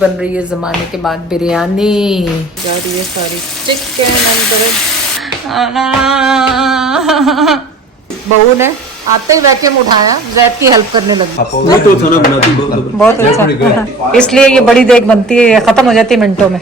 बन रही है ज़माने के बाद बिरयानी। जा रही है सारी चिकन अंदर। बहू ने आते ही वैक्यूम उठाया, जैद की हेल्प करने लगी। बहुत अच्छा, इसलिए ये बड़ी देग बनती है, ये खत्म हो जाती है मिनटों में।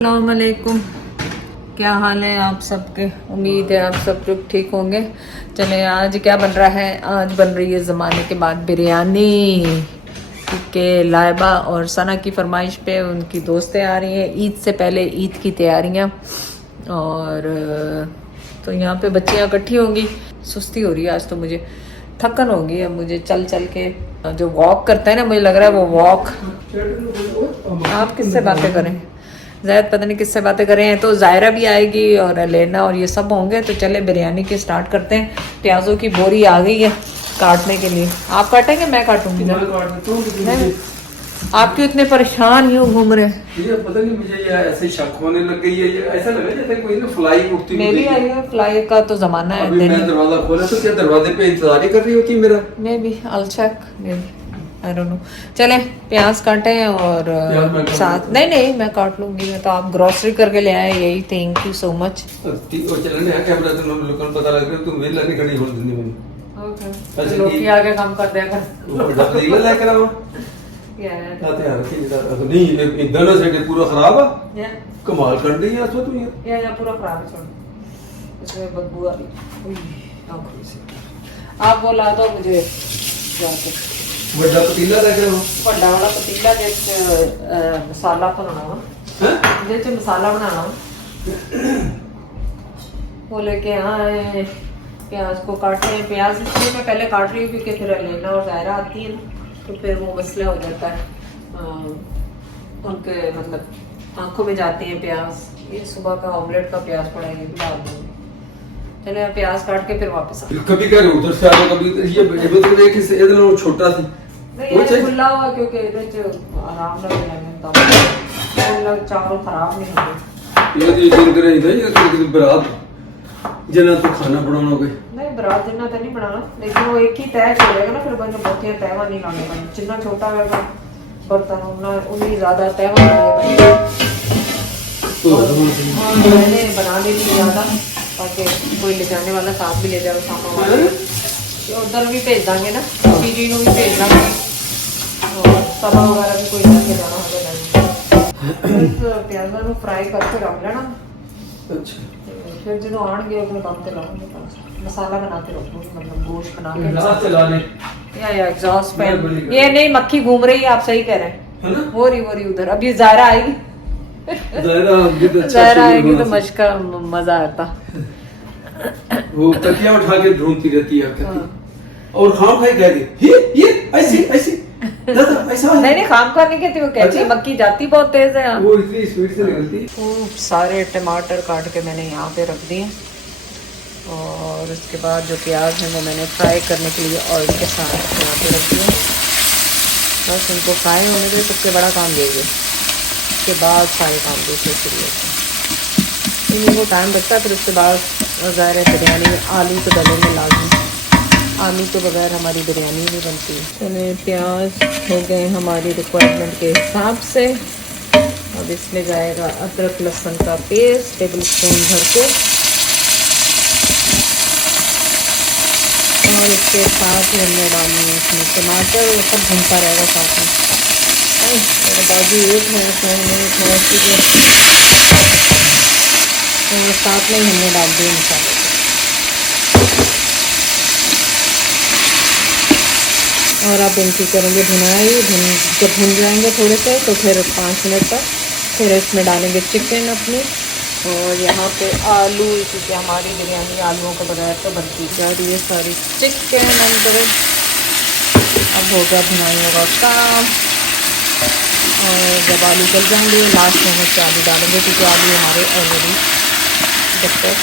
अस्सलाम वालेकुम, क्या हाल है आप सबके? उम्मीद है आप सब लोग ठीक होंगे। चले आज क्या बन रहा है? आज बन रही है ज़माने के बाद बिरयानी, क्योंकि लाइबा और सना की फरमाइश पे उनकी दोस्तें आ रही हैं। ईद से पहले ईद की तैयारियां, और तो यहाँ पे बच्चियाँ इकट्ठी होंगी। सुस्ती हो रही है आज तो, मुझे थकन होगी अब मुझे चल चल के। जो वॉक करता है ना, मुझे लग रहा है वो वॉक। आप किससे बातें करें? ज़ायद पता नहीं किससे बातें कर रहे हैं। तो जायरा भी आएगी और लेना और ये सब होंगे। तो चले बिरयानी के स्टार्ट करते हैं। प्याजों की बोरी आ गई है काटने के लिए। आप काटेंगे? मैं काटूंगी। आप क्यों इतने परेशान यूं घूम रहे हैं? ये पता नहीं, मुझे ये ऐसे शक होने लग गई है। ये ऐसा लगा जैसे कोई ना फ्लाई उड़ती हुई। मैं भी आई हूँ, फ्लाई का तो जमाना है। अभी मैं दरवाजा खोला तो क्या दरवाजे पे इंतजार ही कर रही होती मेरा? मैं भी I'll check, I don't no. चले प्याज काटे और साथ नहीं मैं काट लूंगी। मैं तो आप ग्रोसरी करके ले आए, यही। Thank you so much. Camera तो लोगों को पता लग रहा है तुम वेल लगने खड़ी हो जिंदगी में। ओके, लोग की आगे काम कर दिया कर। लेकर आओ आते यार कि तो नहीं इधर से पूरा खराब है। कमाल कर रही है तो तुम या पूरा खराब है। छोड़, इसमें बदबू आ रही। आंखों से आप बोला तो मुझे जाके बड़ा पतीला लेकर आओ। बड़ा वाला पतीला जिस मसाला बनाना वा, जिस मसाला बनाना वो लेके आए। प्याज को काटे हैं। प्याज इसलिए मैं पहले काट रही हूँ क्योंकि फिर लेना और जायरा आती है ना, तो फिर वो मसला हो जाता है। उनके मतलब आंखों में जाते हैं प्याज। ये सुबह का ऑमलेट का प्याज पड़ा है, ये भी डाल दूंगी। चले प्याज काट के फिर वापस आ। कभी क्या उधर से आ कभी ये एक छोटा सी नहीं खुला हुआ, क्योंकि आराम से बनाने चारों खराब नहीं होंगे। ये दिन करे ये बरात जना तो खाना बनाना होगा। नहीं बरात जना तो नहीं बनाना, लेकिन वो एक ही तय करेगा ना। फिर बंद बहुतियां तयवा नहीं लाने का, जितना छोटा होगा बर्तन उन्नी ज्यादा तयवा लगेगा। मैंने बना देनी ज्यादा, ताकि कोई ले जाने वाला साथ भी ले जाए सामान वाला। उधर भी भेज देंगे ना, पीजी ਨੂੰ भी भेज देंगे, और तवा वगैरह भी कोई लेके जाना होगा। प्याज़ां ਨੂੰ फ्राई करके रख लेना। अच्छा, फिर जो आएंगे अपने काम पे लाऊंगे, मसाला बना के रखूंगी, मतलब गोश्त बना के। एग्जॉस्ट चला ले या एग्जॉस्ट फैन। ये नहीं, मक्खी घूम रही है, आप सही कह रहे हैं। वो रही उधर। अब ये जायरा आएगी, जायरा आएगी तो मशका मजा आता। वो तकिया उठा के ढूंढती रहती है और खाम खाई कहती ये ऐसी नहीं खाम खा नहीं कहती, वो कहती है मक्खी जाती बहुत तेज है। वो इतनी स्पीड से निकलती। खूब सारे टमाटर काट के मैंने यहाँ पे रख दिए, और उसके बाद जो प्याज है वो मैंने फ्राई करने के लिए ऑयल के साथ यहाँ पे रख दिया। बस उनको फ्राई होने के लिए सबसे बड़ा काम देंगे, उसके बाद सारे काम दूसरे शुरू होते हैं। इनको टाइम लगता है। फिर उसके बाद ज़ाहिर है बिरयानी में आलू तो डले में लाजमी, आलू के बगैर हमारी बिरयानी नहीं बनती। चले प्याज हो गए हमारी रिक्वायरमेंट के हिसाब से। अब इसमें जाएगा अदरक लहसुन का पेस्ट टेबल स्पून भर के, और इसके साथ हमने डालनी है इसमें टमाटर, वो सब भूनता रहेगा साथ में। मेरे बाजू एक है थोड़ा तो साथ में हमने डाल दिए मसाले। और अब इनकी करेंगे भुनाई। जब भुन जाएंगे थोड़े से तो फिर 5 मिनट तक फिर इसमें डालेंगे चिकन अपनी। और यहाँ पे आलू, क्योंकि हमारी बिरयानी आलूओं के बगैर तो बनती जा रही है सारी चिकन अंदर। अब होगा भुनाइयों का काम, और जब आलू गल जाएंगे लास्ट में हम आलू डालेंगे, क्योंकि आलू हमारे ऑलरेडी जब तक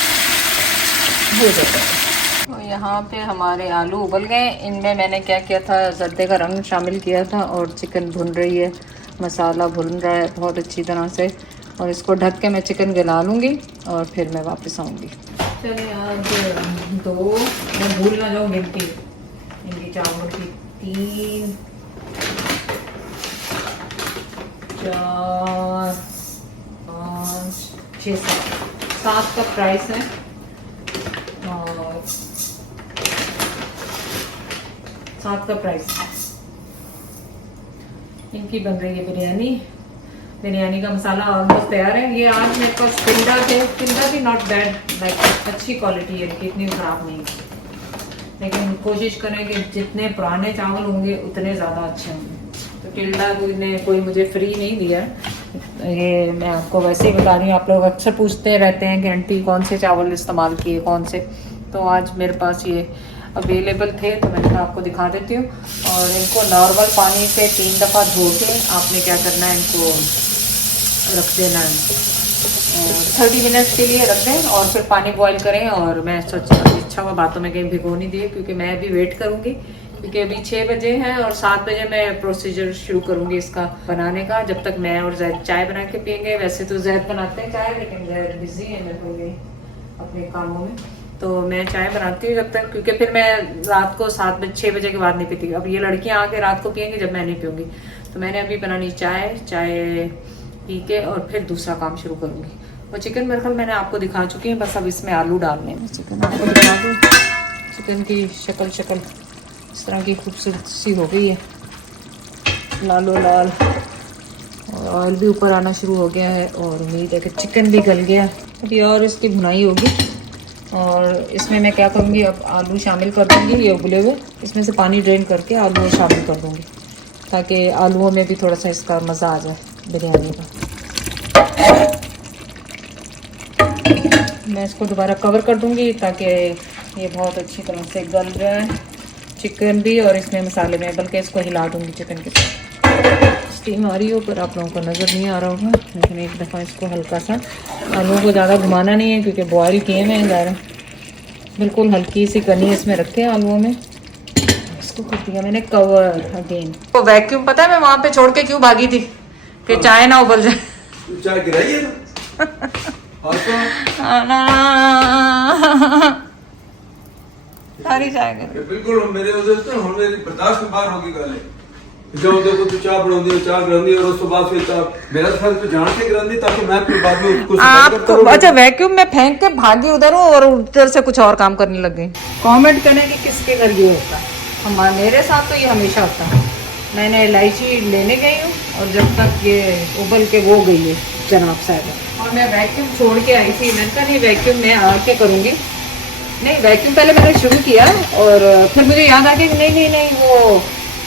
हो जाता है। यहाँ पे हमारे आलू उबल गए। इनमें मैंने क्या किया था, जर्दे का रंग शामिल किया था और चिकन भुन रही है, मसाला भुन रहा है बहुत अच्छी तरह से। और इसको ढक के मैं चिकन गला लूँगी और फिर मैं वापस आऊँगी। चलिए आज 2, मैं भूल ना जाऊँ गिनती, इनकी चावल की 3, 4, 5, 6, 7 का प्राइस है। और 7 का प्राइस। इनकी बन रही है बिरयानी। बिरयानी का मसाला ऑलमोस्ट तैयार है। ये आज मेरे पास पिंडा थे, पिंडा भी नॉट बैड, लाइक अच्छी क्वालिटी है इनकी, इतनी खराब नहीं है। लेकिन कोशिश करें कि जितने पुराने चावल होंगे उतने ज़्यादा अच्छे होंगे। तो टिल्डा ने कोई मुझे फ्री नहीं दिया, ये मैं आपको वैसे ही बता रही हूँ। आप लोग अक्सर पूछते रहते हैं कि आंटी कौन से चावल इस्तेमाल किए, कौन से। तो आज मेरे पास ये अवेलेबल थे तो मैंने कहा आपको दिखा देती हूँ। और इनको नॉर्मल पानी से 3 दफ़ा धो के आपने क्या करना है, इनको रख देना है 30 मिनट्स के लिए रख दें और फिर पानी बॉईल करें। और मैं इच्छा हुआ बातों में कहीं भिगो नहीं दिए, क्योंकि मैं अभी वेट करूँगी, क्योंकि अभी 6 बजे है और 7 बजे मैं प्रोसीजर शुरू करूँगी इसका बनाने का। जब तक मैं और जैद चाय बना के पियेंगे। वैसे तो जैद बनाते हैं चाय, लेकिन जैद बिजी है मेरे को ये अपने कामों में, तो मैं चाय बनाती हूँ जब तक, क्योंकि फिर मैं रात को 6 बजे के बाद नहीं पीती। अब ये लड़कियाँ आके रात को पियेंगी जब मैं नहीं पीऊँगी। तो मैंने अभी बनानी चाय पी के और फिर दूसरा काम शुरू करूँगी। वो चिकन मेरे ख्याल मैंने आपको दिखा चुकी है, बस अब इसमें आलू डालने हैं। चिकन आपको दिखा दूँ, चिकन की शक्ल इस तरह की खूबसूरत सी हो गई है, लालो लाल, और ऑयल भी ऊपर आना शुरू हो गया है। और उम्मीद है कि चिकन भी गल गया, अभी और इसकी भुनाई होगी। और इसमें मैं क्या करूँगी, अब आलू शामिल कर दूँगी, ये उबले हुए, इसमें से पानी ड्रेन करके आलू में शामिल कर दूँगी, ताकि आलूओं में भी थोड़ा सा इसका मज़ा आ जाए बिरयानी का। मैं इसको दोबारा कवर कर दूँगी ताकि ये बहुत अच्छी तरह से गल जाए चिकन भी और इसमें मसाले में। बल्कि इसको हिला दूँगी चिकन के साथ। स्टीम आ रही हो पर आप लोगों को नज़र नहीं आ रहा होगा, लेकिन एक दफ़ा इसको हल्का सा, आलूओं को ज़्यादा घुमाना नहीं है क्योंकि बॉयल किए हैं ज़्यादा, बिल्कुल हल्की सी कनी इसमें रखे हैं आलूओं में। इसको कर दिया मैंने कवर अगेन। तो वैक्यूम पता है मैं वहाँ पे छोड़ के क्यों भागी थी, कि चाय ना उबल जाए। चाय गिराई है सारी चाय बिल्कुल मेरे वजह से हम मेरी बर्दाश्त में बाहर होगी गल जो देखो तू चाय बनाती है, चाय गिरांदी और उसके बाद फिर मेरा ख्याल तो जान के गिरांदी ताकि मैं फिर बाद में उसको आपको अच्छा वैक्यूम में फेंक के भागी उधर हूँ और उधर से कुछ और काम करने लग गई। कमेंट करें कि किसके घर ये होता है। हमारे मेरे साथ तो ये हमेशा होता है। मैंने इलायची लेने गई हूँ और जब तक ये उबल के वो गई है जनाब साहब, और मैं वैक्यूम छोड़ के आई थी। मैंने कहा नहीं वैक्यूम मैं आके करूँगी, नहीं वैक्यूम पहले मैंने शुरू किया और फिर मुझे याद आ गया कि नहीं वो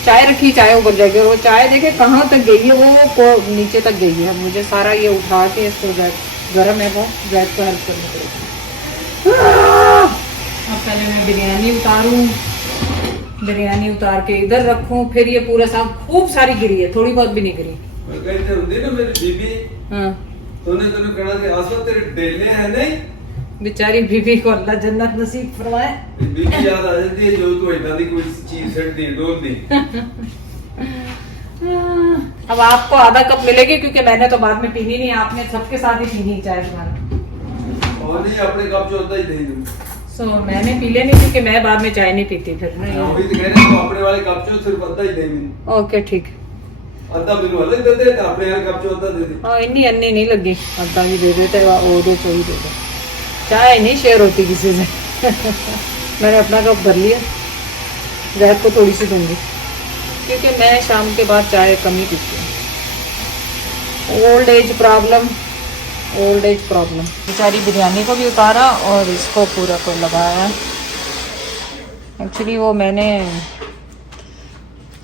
चाय रखी, चाय उबल जाएगी। और वो चाय देखे कहाँ तक गई है, वो नीचे तक गई है। मुझे सारा ये उठा के इसको गर्म है वो गैस को हेल्प करनी पड़ेगी। अब पहले मैं बिरयानी उतार के इधर रखूं, फिर ये पूरा साफ खूब सारी गिरी है, थोड़ी बहुत भी नहीं गिरी। बेचारी बीबी को अल्लाह जन्नत नसीब फरमाए। बीबी याद आ जाती है जो तू इतना दी कोई चीज सेट दी डोल दी। अब आपको आधा कप मिलेगी क्योंकि मैंने तो बाद में पीनी नहीं, आपने सबके साथ ही पीनी चाय तुम्हारा। और नहीं अपने कप जो होता ही दे दूं। सो मैंने पी लेनी क्योंकि मैं बाद में चाय नहीं पीती फिर। अभी तो कह रहे हो अपने वाले कप जो सिर्फ आधा ही दे दूं। ओके ठीक। आधा बिनु अलग दे दे, अपने वाले कप जो आधा दे दे। हां इतनी अन्नी नहीं लगी, आधा भी दे देते और दे तो ही दे दे। चाय नहीं शेयर होती किसी से। मैंने अपना कप भर लिया, जैद को थोड़ी सी दूंगी क्योंकि मैं शाम के बाद चाय कम ही पीती हूँ। Old age problem. बेचारी बिरयानी को भी उतारा और इसको पूरा को लगाया। एक्चुअली वो मैंने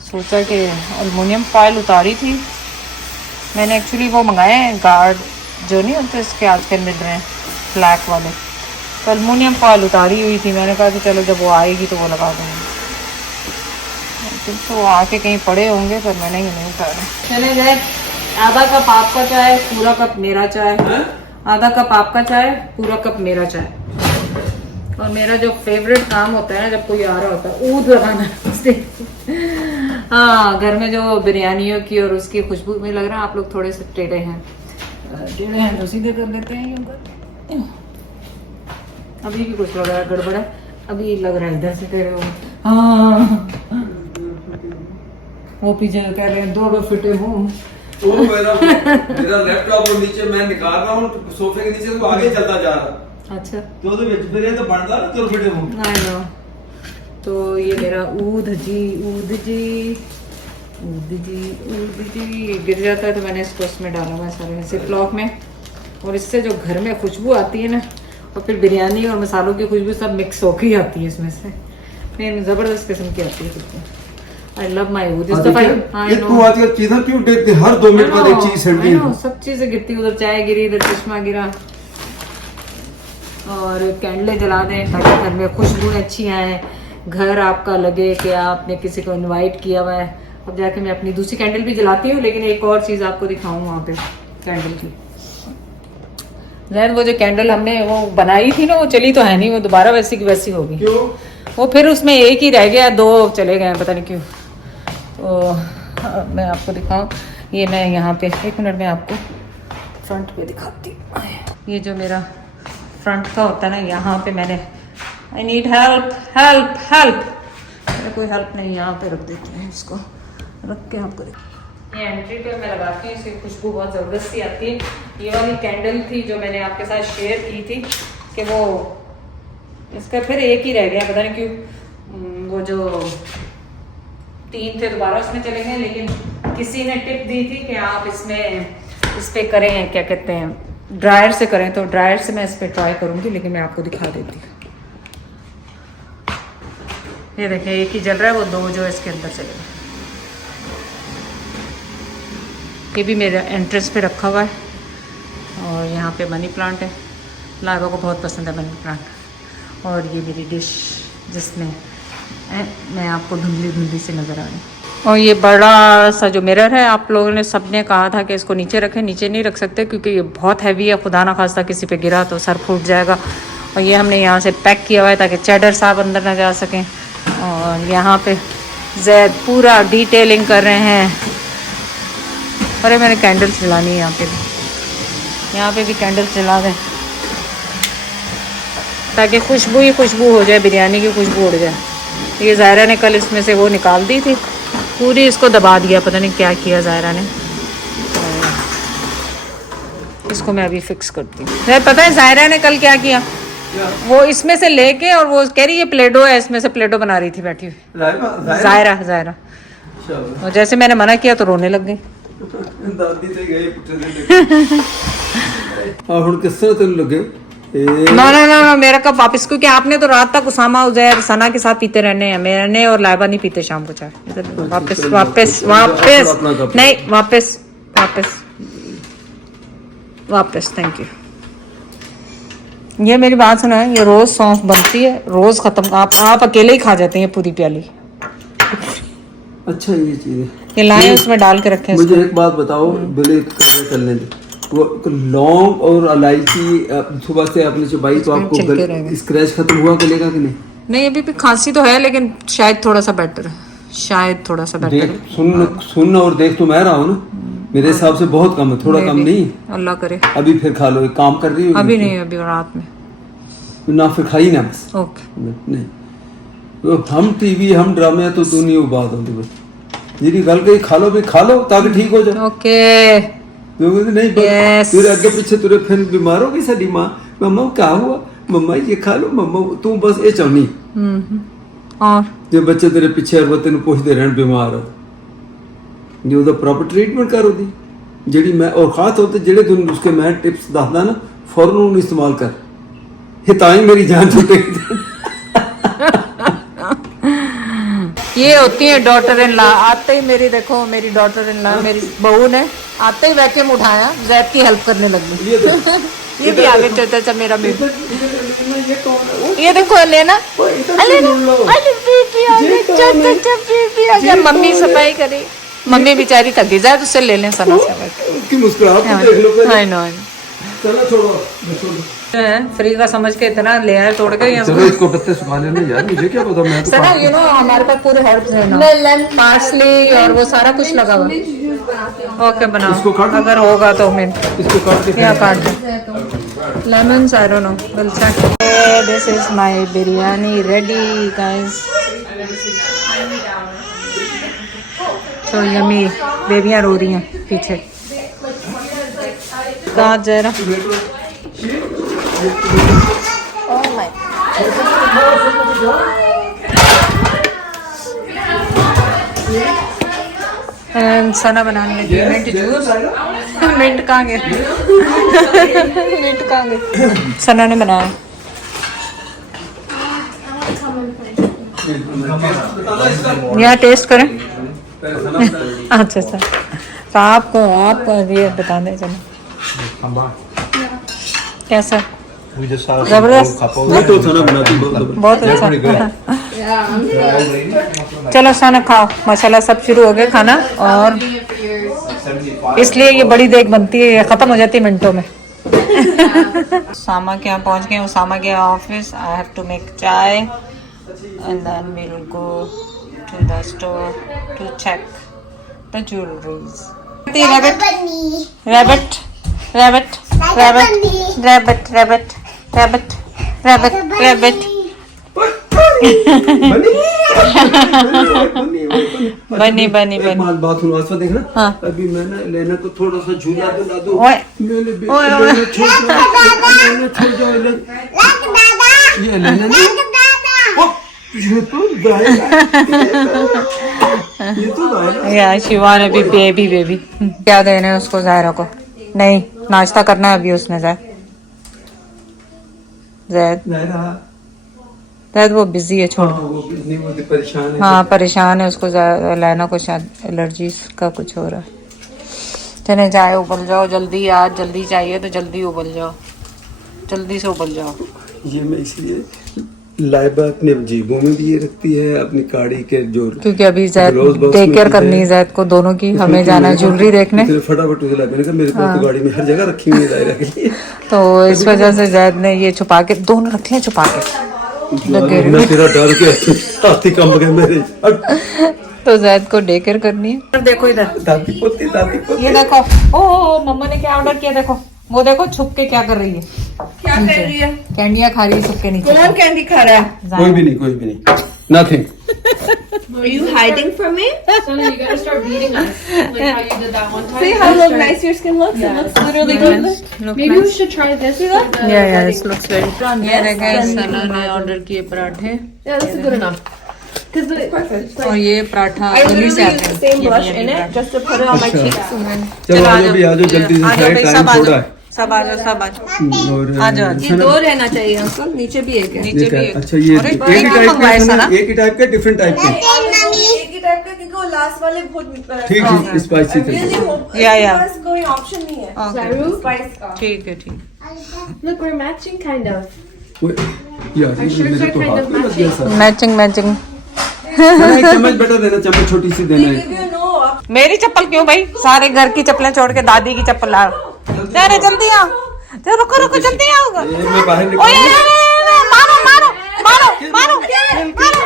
सोचा कि एल्युमिनियम फॉइल उतारी थी। मैंने एक्चुअली वो मंगाए हैं गार्ड जो नहीं होते इसके आजकल मिल रहे हैं ब्लैक वाले, तो एल्युमिनियम फॉइल उतारी हुई थी। मैंने कहा कि चलो जब वो आएगी तो वो लगा दूँगी। तो आके कहीं पड़े होंगे पर मैंने ही नहीं उतारा। चले गए। आधा कप आपका चाय, पूरा कप मेरा चाय। आधा कप आपका चाय, पूरा कप मेरा चाय। और मेरा जो फेवरेट काम होता है ना जब कोई आ रहा होता है ऊद लगाना उससे। हाँ, घर में जो बिरयानियों की और उसकी खुशबू में लग रहा है आप लोग थोड़े से टेढ़े हैं तो सीधे कर लेते हैं यूं करके। अभी भी कुछ लग रहा है गड़बड़ है, अभी लग रहा है इधर से टेढ़े हो। हाँ, वो पीछे कह रहे हैं दो फिटे हो। वो मेरा लैपटॉप और नीचे मैं निकाल रहा हूँ सोफे के नीचे, तो आगे चलता जा रहा। अच्छा, तो फिर तो बनता ना तो फिटे हूँ। I know. तो ये मेरा ऊद जी ऊद जी ऊद जी ऊद जी गिर जाता है तो मैंने इसको इसमें डाला हुआ है सारे जिपलॉक में। और इससे जो घर में खुशबू आती है ना, और फिर बिरयानी और मसालों की खुशबू सब मिक्स होकर ही आती है इसमें से, फिर जबरदस्त किस्म की आती है खुशबू। I love my ऊद। इस दफा आई नो तू आती है चीजें क्यों देखती, हर 2 मिनट बाद एक चीज सड़ती है। सब चीजें गिरती, उधर चाय गिरी, इधर चश्मा गिरा। और कैंडलें जला दें ताकि घर में खुशबू अच्छी आए, घर आपका लगे कि आपने किसी को इनवाइट किया हुआ है। अब जाके मैं अपनी दूसरी कैंडल भी जलाती हूँ, लेकिन एक और चीज़ आपको दिखाऊँ वहाँ पे कैंडल की। जैन वो जो कैंडल हमने वो बनाई थी ना, वो चली तो है नहीं, वो दोबारा वैसी की वैसी होगी। क्यों? वो फिर उसमें एक ही रह गया, 2 चले गए पता नहीं क्यों। तो मैं आपको दिखाऊँ, ये मैं यहाँ पे 1 मिनट में आपको फ्रंट पे दिखाती हूँ। ये जो मेरा फ्रंट का होता है ना, यहाँ पे मैंने I need help help help, मेरा कोई हेल्प नहीं, यहाँ पे रख देती हूँ इसको, रख के आपको ये एंट्री पे मैं लगाती हूँ, इसकी खुशबू बहुत ज़बरदस्ती आती है। ये वाली कैंडल थी जो मैंने आपके साथ शेयर की थी कि वो इसका फिर एक ही रह गया, पता नहीं क्यों। वो जो 3 थे दोबारा उसमें चले गए, लेकिन किसी ने टिप दी थी कि आप इसमें इस पर करें, क्या कहते हैं, ड्रायर से करें। तो ड्रायर से मैं इस पर ट्राई करूँगी, लेकिन मैं आपको दिखा देती हूँ। ये देखिए एक ही जल रहा है, वो 2 जो इसके अंदर चले गए। ये भी मेरा एंट्रेंस पे रखा हुआ है। और यहाँ पे मनी प्लांट है, लाइबा को बहुत पसंद है मनी प्लांट। और ये मेरी डिश जिसमें मैं आपको धुंधली धुंधली से नज़र आ रही हूँ। और ये बड़ा सा जो मिरर है, आप लोगों ने सबने कहा था कि इसको नीचे रखें, नीचे नहीं रख सकते क्योंकि ये बहुत हैवी है, खुदा ना खास्ता किसी पे गिरा तो सर फूट जाएगा। और ये हमने यहाँ से पैक किया हुआ है ताकि चैडर साहब अंदर ना जा सकें। और यहाँ पे जैद पूरा डिटेलिंग कर रहे हैं। अरे मैंने कैंडल्स जलानी है, यहाँ पे भी कैंडल्स जला दें ताकि खुशबू ही खुशबू हो जाए, बिरयानी की खुशबू उड़ जाए। ये ज़ायरा ने कल इसमें से वो निकाल दी थी, पूरी इसको दबा दिया, पता नहीं क्या किया ज़ायरा ने। इसको मैं अभी फिक्स करती हूँ। पता है ज़ायरा ने कल क्या किया, वो इसमें से लेके और वो कह रही है प्लेडो है, इसमें से प्लेडो बना रही थी बैठी हुई। ज़ायरा और जैसे मैंने मना किया तो रोने लग गई। दादी ते गए हुन किस तरह तेन लगे? ना मेरा कब वापस, क्योंकि आपने तो रात तक उसामा उजैर सना के साथ पीते रहने हैं, मैंने और लाइबा नहीं पीते शाम को चाय। वापस वापस वापस नहीं, वापस वापस वापस। Thank you. ये मेरी बात सुना है, ये रोज सौंफ बनती है, रोज खत्म, आप अकेले ही खा जाते हैं पूरी प्याली। अच्छा ये चीज है, ये लाए उसमें डाल के रखे। मुझे एक बात बताओ, बोले चलने दे, वो लौंग और इलायची सुबह से आपने चबाई तो आपको स्क्रैच खत्म हुआ गलेगा कि नहीं? नहीं, अभी भी खांसी तो है, लेकिन शायद थोड़ा सा बेटर है, शायद थोड़ा सा बेटर है। सुन और देख तो मैं रहा हूँ ना, मेरे हिसाब से बहुत कम है, थोड़ा कम नहीं। अल्लाह करे। अभी फिर खा लो, एक काम कर रही हो? अभी नहीं, अभी रात में ना, फिर खाई ना बस। ओके नहीं तो हम टीवी हम ड्रामे तो तू नहीं वो बात होती, बस मेरी गल गई, खा लो भी, खा लो ताकि ठीक हो जाए। ओके नहीं फिर अगे पीछे तुरे फिर बीमार हो गई साडी मां, मम्मा क्या हुआ, मम्मा ये खा लो, मम्मा तू बस ये चाहनी। और जो बच्चे तेरे पीछे वो तेन पूछते रहन बीमार हो, जो ਉਹਦਾ प्रॉपर ट्रीटमेंट करो दी जेडी मैं, और खास तौर ते जेडे तुम उसके मैं टिप्स दसदा ना, फौरन उन्हें इस्तेमाल कर, हिताई मेरी जान छूटेगी। ये होती है डॉटर इन लॉ। आते ही मेरी देखो, मेरी डॉटर इन लॉ, मेरी बहू ने आते ही वैक्यूम उठाया, जैद की हेल्प करने लगी। ये भी आगे चलता था मेरा बेबी। ये देखो लेना, मम्मी सफाई करी, मम्मी बेचारी थकी जाए, उससे ले लें सना से। मुस्कुराहट देख लो। चलो छोड़ो। फ्री का समझ के इतना ले आए तोड़ के यहाँ चलो इसको पत्ते सुखा लेने यार, मुझे क्या पता, मैं तो सर यू नो हमारे पास पूरे हर्ब्स है ना, पार्सली और वो सारा कुछ लगा हुआ। ओके बनाओ, इसको काट दो। अगर होगा तो मैं इसको काट के क्या काट दो। Lemons I don't know, will check. This is my biryani ready guys. So yummy, बेबियां रो रही हैं पीछे। कहाँ जरा सना बनाने लगी मिंट जूस। मिंट कहाँ गया? मिंट कहाँ गया? सना ने बनाया। यहाँ टेस्ट करें। अच्छा सर, तो आपको ये बता दें। चलो कैसा? जबरदस्त, बहुत अच्छा। चलो सना खाओ, माशाल्लाह सब शुरू हो गए खाना, और इसलिए ये बड़ी देग बनती है, ये खत्म हो जाती है मिनटों में। सामा के यहाँ पहुँच गए, उसामा गया office. I have to make chai and then we will go to the store to check the jewelleries. Rabbit rabbit rabbit rabbit rabbit rabbit rabbit rabbit rabbit bunny bunny बनी। बात सुनो, आसमा देखना। हाँ। अभी मैंने लेना को थोड़ा सा झूला दिला दो। ओए ओए ओए छोड़ जाओ ये लेना नहीं। ये तो या शिवान अभी बेबी क्या देने उसको, ज़ायरा को नहीं नाश्ता करना है अभी उसने। जैद वो बिजी है, छोड़। परेशान है। हाँ परेशान है, उसको लेना को शायद एलर्जी का कुछ हो रहा है। चले जाए, उबल जाओ जल्दी, आज जल्दी चाहिए तो जल्दी उबल जाओ, जल्दी से उबल जाओ। ये मैं इसलिए लाइबा अपने जेबों में भी ये रखती है, अपनी गाड़ी के जो, क्योंकि अभी जैद टेक केयर करनी है जैद को, दोनों की। हमें जाना है ज्वेलरी देखने। फटाफट उसे मैंने कहा मेरे पास तो गाड़ी में हर जगह रखी हुई है दायरा के लिए। तो इस वजह से जैद ने ये छुपा के दोनों रखे हैं, छुपा के। मैं तेरा डर के ताती कम गए मेरे। तो जैद को डे केयर करनी है। देखो इधर दादी पोती ये देखो। ओ मम्मा ने क्या ऑर्डर किया, देखो वो देखो छुप के क्या कर रही है। क्या कर रही है? कैंडियाँ खा रही है छुप के नीचे। कौन कैंडी खा रहा है? कोई भी नहीं nothing। Are you hiding from me? So you gotta start beating us, like how you did that one time. See how nice your skin looks? It looks literally good. Maybe we should try this with the this looks very fun। ये देखो सना ने order किए पराठे। Yeah, this is good enough. Because it's perfect. और ये paratha I Delhi से literally आते used the हैं। same blush in it just to put it on my cheeks and then. चलो आ जाओ भी, आ जाओ जल्दी से, आ जाओ भाई, टाइम सब आ थोड़ा जाओ, है। सब आ जाओ, सब आ जाओ। और आ जाओ। ये दो रहना चाहिए अंकल, नीचे भी एक है। नीचे भी एक। अच्छा ये और एक एक ही टाइप मंगवाया के, सारा। एक ही टाइप के, डिफरेंट टाइप के। एक ही टाइप का, क्योंकि वो लास्ट वाले बहुत ठीक है, स्पाइसी थे। या कोई ऑप्शन नहीं है स्पाइस का। ठीक है ठीक। Look, we're matching kind of. यार मेरे तो हाथ में लग गया सर। Matching matching. एक चम्मच बेटा देना, चम्मच छोटी सी देना है। मेरी चप्पल क्यों भाई, सारे घर की चप्पलें छोड़ के दादी की चप्पल लाओ। अरे जल्दी आओ, रुको रुको जल्दी आओ। मैं बाहर निकल। मारो मारो मारो मारो मारो।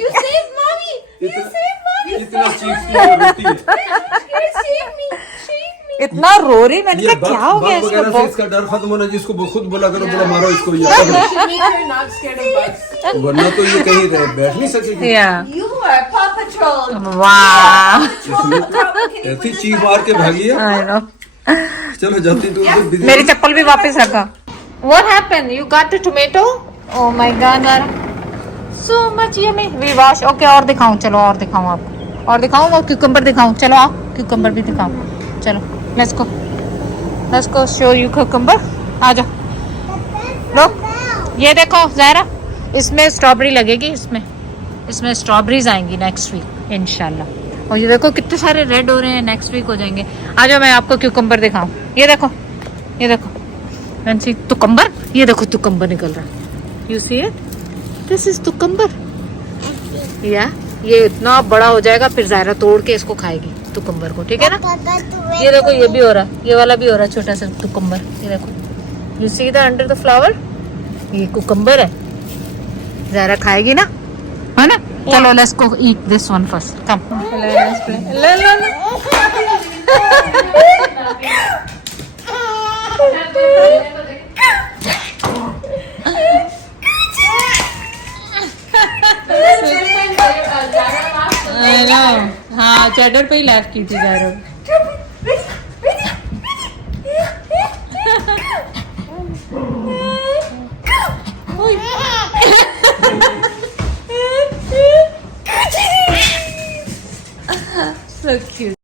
You saved mommy. You saved mommy. इतना चीज की रोती है। You saved me. Saved me. इतना रो रही, मैंने कहा क्या हो गया वगैरह से इसको। इसका डर खत्म होना, जिसको वो खुद बोला करो, बोला मारो इसको, ये You should make her not scared of bugs. वरना तो ये कहीं बैठ नहीं सकेगी। या You are Paw Patrol. वाह, ऐसी चीज मार के भागी है। I know. चलो जाती तू मेरी चप्पल भी वापस रखा। What happened? You got the tomato? Oh my God, so much yummy. We wash. Okay, और दिखाऊं, चलो और दिखाऊं आपको, और दिखाऊं, और क्यूकम्बर दिखाऊं। चलो आओ, क्यूकम्बर भी दिखाऊं। चलो let's go show you cucumber। आ जाओ, लो ये देखो ज़ायरा, इसमें स्ट्रॉबेरी लगेगी, इसमें स्ट्रॉबेरीज आएंगी नेक्स्ट वीक इंशाल्लाह। और ये देखो कितने सारे रेड हो रहे हैं, नेक्स्ट वीक हो जाएंगे। आ जाओ मैं आपको क्यूकम्बर दिखाऊं। ये देखो नंसी तुकम्बर, ये देखो तुकम्बर निकल रहा है। You see it, this is cucumber. या ये इतना बड़ा हो जाएगा, फिर ज़ायरा तोड़ के इसको खाएगी। कुकुम्बर को, ठीक है ना। ये देखो ये भी हो रहा, ये वाला भी हो रहा, छोटा सा कुकुम्बर, ये देखो, you see the under the flower, ये कुकुम्बर है। ज़ारा खाएगी ना, है ना। चलो let's go eat this one first, come. ले लो हाँ, चैटर पे ही लाइफ की थी ज़ारा। So cute.